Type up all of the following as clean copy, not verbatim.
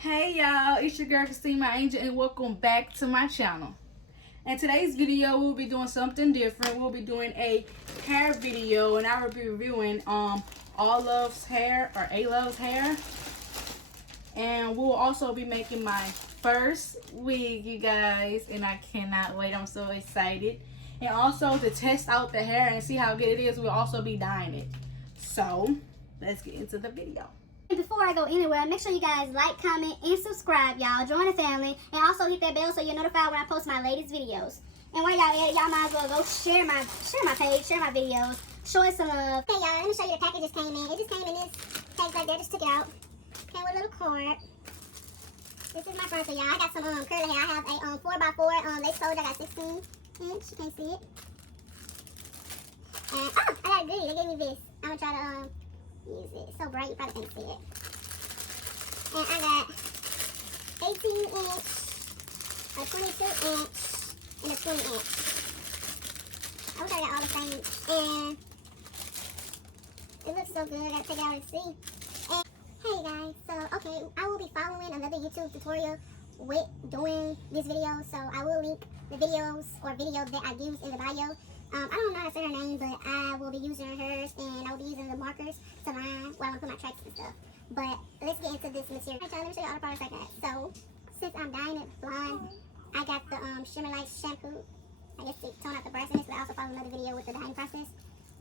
Hey y'all, it's your girl Kristine Myangel and welcome back to my channel. In today's video, we'll be doing something different. We'll be doing a hair video and I will be reviewing Allove's hair or Allove's hair. And we'll also be making my first wig, you guys, and I cannot wait. I'm so excited. And also to test out the hair and see how good it is, we'll also be dyeing it. So let's get into the video. Before I go anywhere, make sure you guys like, comment, and subscribe, y'all. Join the family, and also hit that bell so you're notified when I post my latest videos. And while y'all at it, y'all might as well go share my page, share my videos, show it some love. Okay, y'all, let me show you the package just came in. It just came in this package like that. Just took it out. Came with a little card. This is my frontal, y'all. I got some curly hair. I have a 4x4 lace folder. I got 16 inch. You can't see it. And oh, I got a goodie. They gave me this. I'm gonna try to use it. It's so bright you probably can't see it. And I got 18 inch, a 22 inch, and a 20 inch. I wish I got all the same. And it looks so good. I gotta take it out and see. And hey guys, so okay, I will be following another YouTube tutorial with doing this video. So I will link the videos or video that I use in the bio. I don't know how to say her name, but I will be using hers and I will be using the markers to line while I put my tracks and stuff. But let's get into this material. Alright, y'all, let me show you all the products I got. So, since I'm dyeing it blonde, I got the Shimmer Lights shampoo. I guess to tone out the brightness, but I also follow another video with the dyeing process.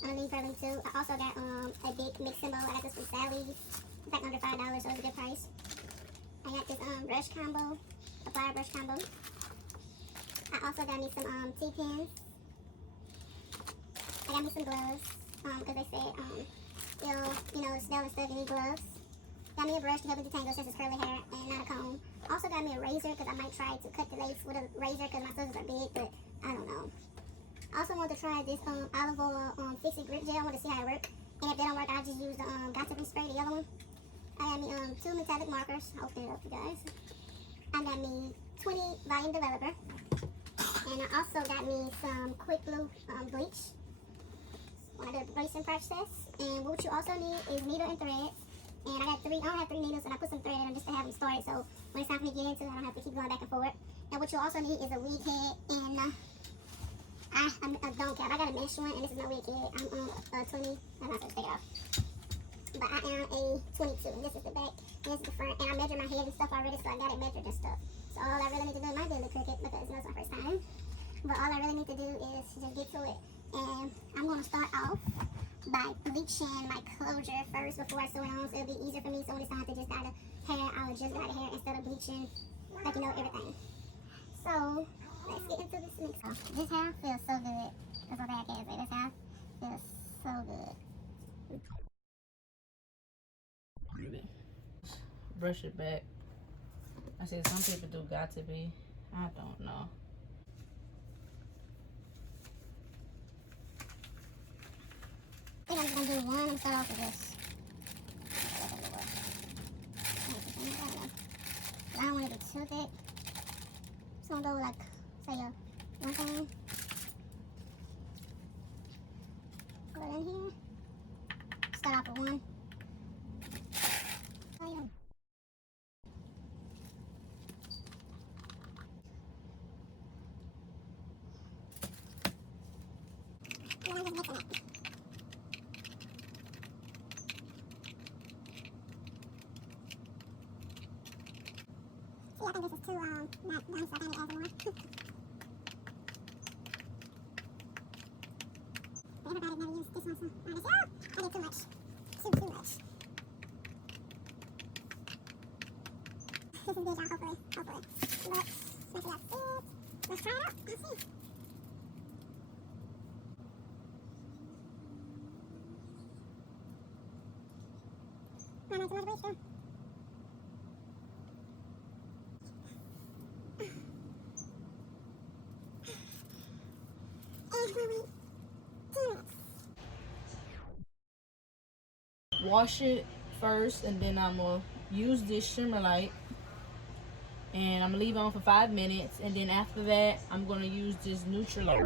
I'm gonna leave her link too. I also got a big mixing bowl. I got this from Sally's. It's like under $5, so it's a good price. I got this brush combo, a plier brush combo. I also got me some T-pins. I got me some gloves, because they said, you'll, smell and stuff, you need gloves. Got me a brush to help me detangle since it's curly hair and not a comb. Also got me a razor, because I might try to cut the lace with a razor, because my scissors are big, but I don't know. I also want to try this Allove Fix It Grip Gel. I want to see how it works. And if that don't work, I'll just use the Got to Be Spray, the yellow one. I got me 2 metallic markers. I'll open it up, you guys. I got me 20 volume developer. And I also got me some quick glue bleach. One of the bleaching process. And what you also need is needle and thread. And I don't have 3 needles, and I put some thread in them just to have them started. So when it's time for me to get into it, I don't have to keep going back and forth. And what you also need is a wig head and a dome cap. I got a mesh one, and this is my wig head. I'm on 20. I'm not going to take it off. But I am a 22, and this is the back, and this is the front. And I measured my head and stuff already, so I got it measured and stuff. So all I really need to do, it might be a little crooked because it's my first time. But all I really need to do is just get to it. And I'm going to start off by bleaching my closure first before I sew it on, so it'll be easier for me. So when it's time to just dye the hair, I'll just dye the hair instead of bleaching, like everything. So let's get into this mix. Oh, this hair feels so good. That's all that I can say. This hair feels so good. Brush it back. I said some people do got to be. I don't know. I think I'm just gonna do one and start off with this. I don't want to get too thick. Just gonna go like, say, one thing. Put it in here. Start off with one. Oh, yeah. And I'm just mixing it. I think this is too, not done, so I can't add more. Everybody never used this one, so I just, I did too much. Too much. This is good, y'all, hopefully. But, let's make it up. Let's try it out. Let's see. I made too much bleach, too. Wash it first, and then I'm gonna use this shimmer light, and I'm gonna leave it on for 5 minutes, and then after that I'm gonna use this neutral light.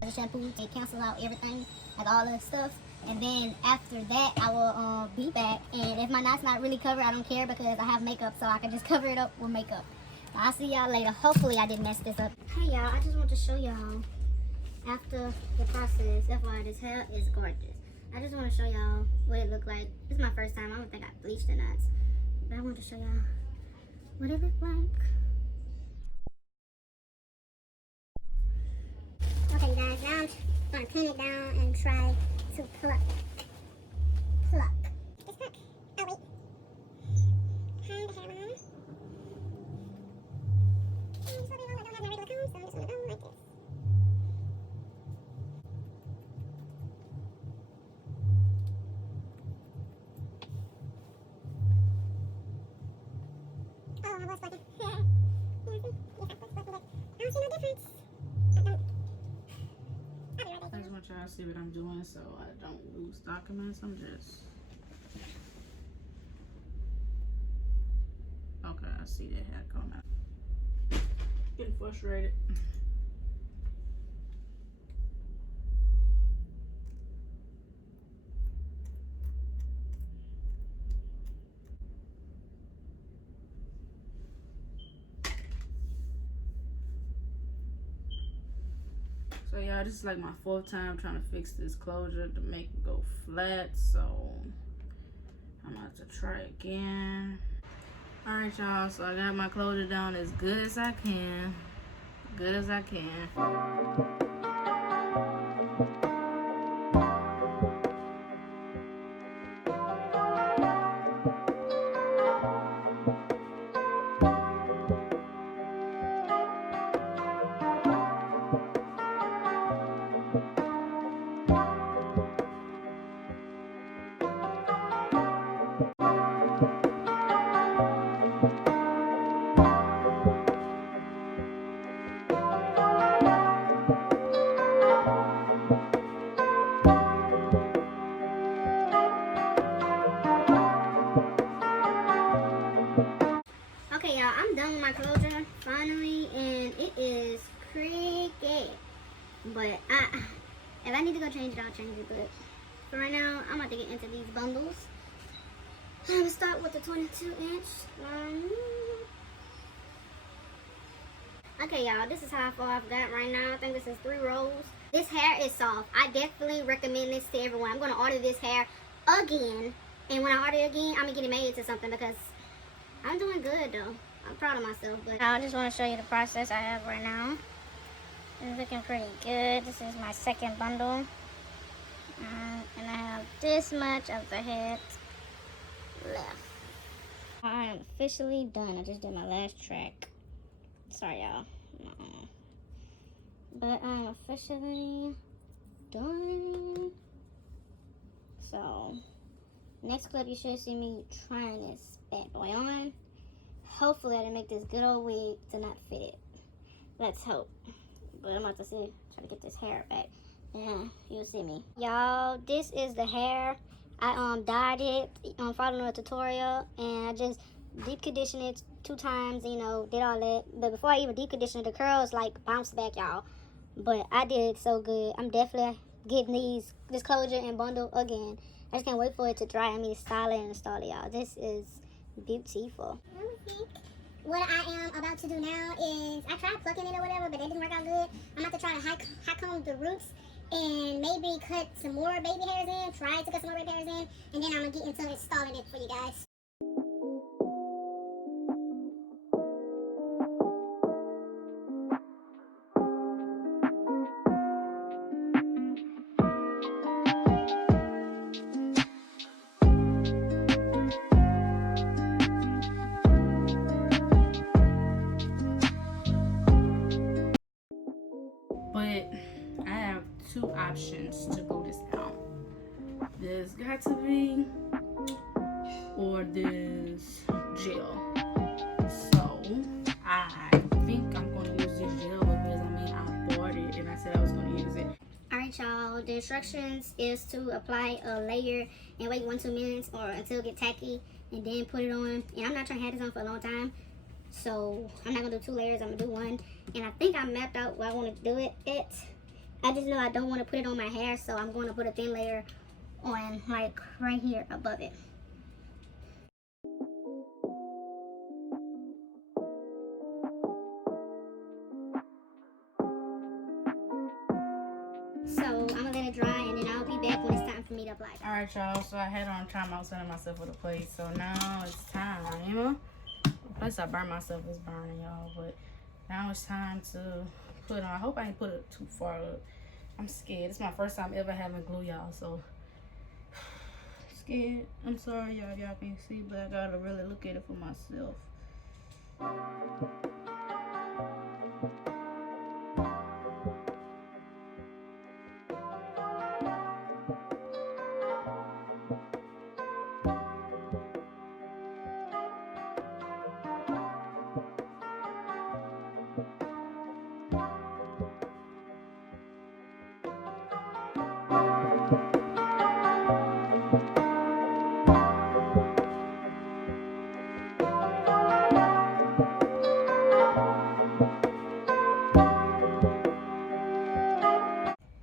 The shampoo, they cancel out everything, like all that stuff. And then after that, I will be back. And if my knot's not really covered, I don't care because I have makeup, so I can just cover it up with makeup. So I'll see y'all later. Hopefully I didn't mess this up. Hey y'all, I just want to show y'all after the process. FYI, this hair is gorgeous. I just want to show y'all what it looked like. This is my first time. I don't think I bleached the knots. But I want to show y'all what it looked like. Okay, guys, now I'm gonna pin it down and try to pluck. Pluck. Just pluck. Oh, wait. Hide the hair on. And so they all don't have my regular comb, so I'm just gonna go like this. Oh, I was plucking. Yes, I was plucking, but I don't see no difference. I don't. I just want y'all to see what I'm doing so I don't lose documents. I'm just... Okay, I see that hair coming out. Getting frustrated. So y'all, this is like my 4th time trying to fix this closure to make it go flat. So I'm about to try again. Alright y'all, so I got my closure down as good as I can. Good as I can. Okay, y'all, I'm done with my closure finally, and it is cricket. But if I need to go change it, I'll change it. But for right now, I'm about to get into these bundles. I'm gonna start with the 22-inch. Okay, y'all, this is how far I've got right now. I think this is 3 rolls. This hair is soft. I definitely recommend this to everyone. I'm gonna order this hair again, and when I order it again, I'm gonna get it made to something because I'm doing good though. I'm proud of myself. But I just want to show you the process I have right now. It's looking pretty good. This is my 2nd bundle. And I have this much of the head left. I am officially done. I just did my last track. Sorry, y'all. But I'm officially done. So, next clip you should see me trying this bad boy on. Hopefully I didn't make this good old wig to not fit it. Let's hope. But I'm about to see, try to get this hair back. Yeah, you'll see me. Y'all, this is the hair. I dyed it, following a tutorial, and I just deep conditioned it 2 times, you know, did all that. But before I even deep conditioned it, the curls like bounced back, y'all. But I did so good. I'm definitely getting this closure and bundle again. I just can't wait for it to dry. I mean, style it and install it, y'all. This is beautiful. What I am about to do now is, I tried plucking it or whatever, but it didn't work out good. I'm about to try to high comb the roots and maybe cut some more baby hairs in. Try to cut some more baby hairs in, and then I'm gonna get into installing it for you guys. But I have 2 options to go this down. This got to be, or this gel. So I think I'm gonna use this gel because I mean I bought it and I said I was gonna use it. Alright, y'all, the instructions is to apply a layer and wait 1-2 minutes or until it get tacky, and then put it on. And I'm not trying to have this on for a long time, so I'm not gonna do 2 layers. I'm gonna do 1, and I think I mapped out what I want to do it. I just know I don't want to put it on my hair, so I'm going to put a thin layer on like right here above it. So I'm gonna let it dry and then I'll be back when it's time for me to apply. Alright, y'all, so I had on time outside of myself with a plate, so now it's time. Plus I burned myself, it's burning, y'all, but now it's time to put on. I hope I ain't put it too far up. I'm scared. It's my first time ever having glue, y'all, so scared. I'm sorry, y'all can't see, but I gotta really look at it for myself.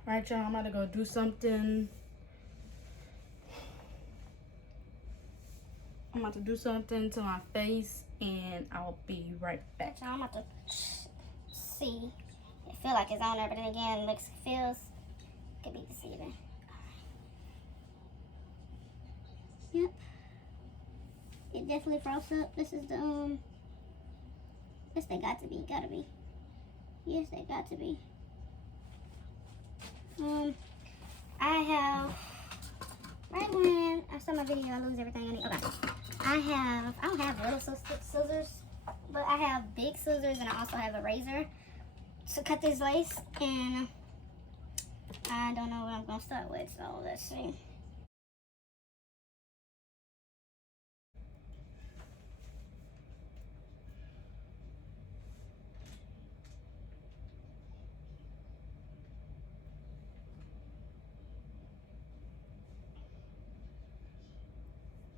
Alright, y'all, I'm about to go do something. I'm about to do something to my face, and I'll be right back. So I'm about to see. It feel like it's on there, but then again, it feels could be deceiving. Yep. It definitely froze up. This is the yes, they gotta be. Yes, they got to be. I have right when I start my video, I lose everything I need. Okay. I don't have little scissors, but I have big scissors, and I also have a razor to cut this lace, and I don't know what I'm gonna start with, so let's see.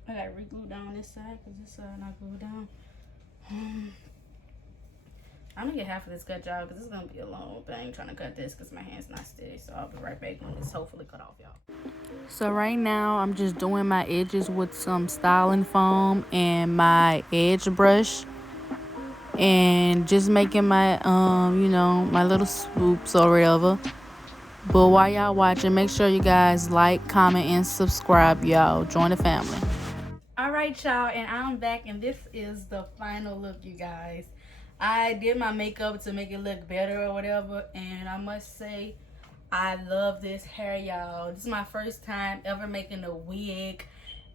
I gotta re-glue down this side because this side not glued down. I'm gonna get half of this cut, y'all, because it's gonna be a long thing trying to cut this because my hand's not steady. So I'll be right back when it's hopefully cut off, y'all. So right now I'm just doing my edges with some styling foam and my edge brush, and just making my my little swoops or whatever. But while y'all watching, make sure you guys like, comment, and subscribe, y'all. Join the family. All right, y'all, and I'm back, and this is the final look, you guys. I did my makeup to make it look better or whatever, and I must say I love this hair, y'all. This is my first time ever making a wig,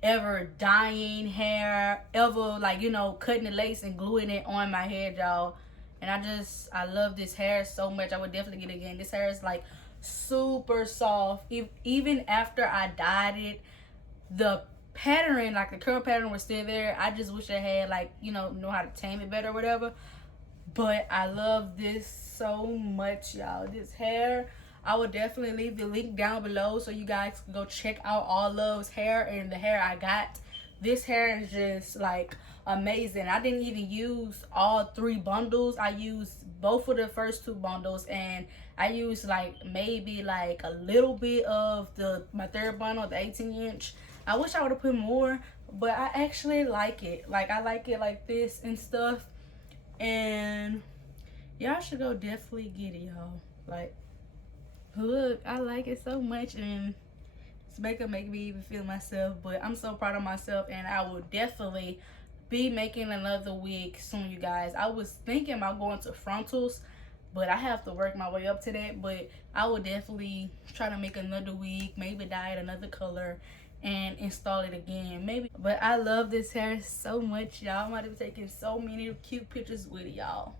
ever dyeing hair, ever cutting the lace and gluing it on my head, y'all. And I love this hair so much. I would definitely get it again. This hair is like super soft. Even after I dyed it, the pattern, like the curl pattern, was still there. I just wish I had know how to tame it better or whatever. But I love this so much, y'all. This hair, I will definitely leave the link down below so you guys can go check out Allove's hair and the hair I got. This hair is just like amazing. I didn't even use all 3 bundles. I used both of the first 2 bundles, and I used maybe a little bit of my 3rd bundle, the 18-inch. I wish I would have put more, but I actually like it. I like it like this and stuff. And y'all should go definitely get it, y'all. Look, I like it so much, and this makeup make me even feel myself. But I'm so proud of myself, and I will definitely be making another wig soon, you guys. I was thinking about going to frontals, but I have to work my way up to that. But I will definitely try to make another wig, maybe dye it another color and install it again, maybe. But I love this hair so much, y'all. I'm about to be taking so many cute pictures with y'all.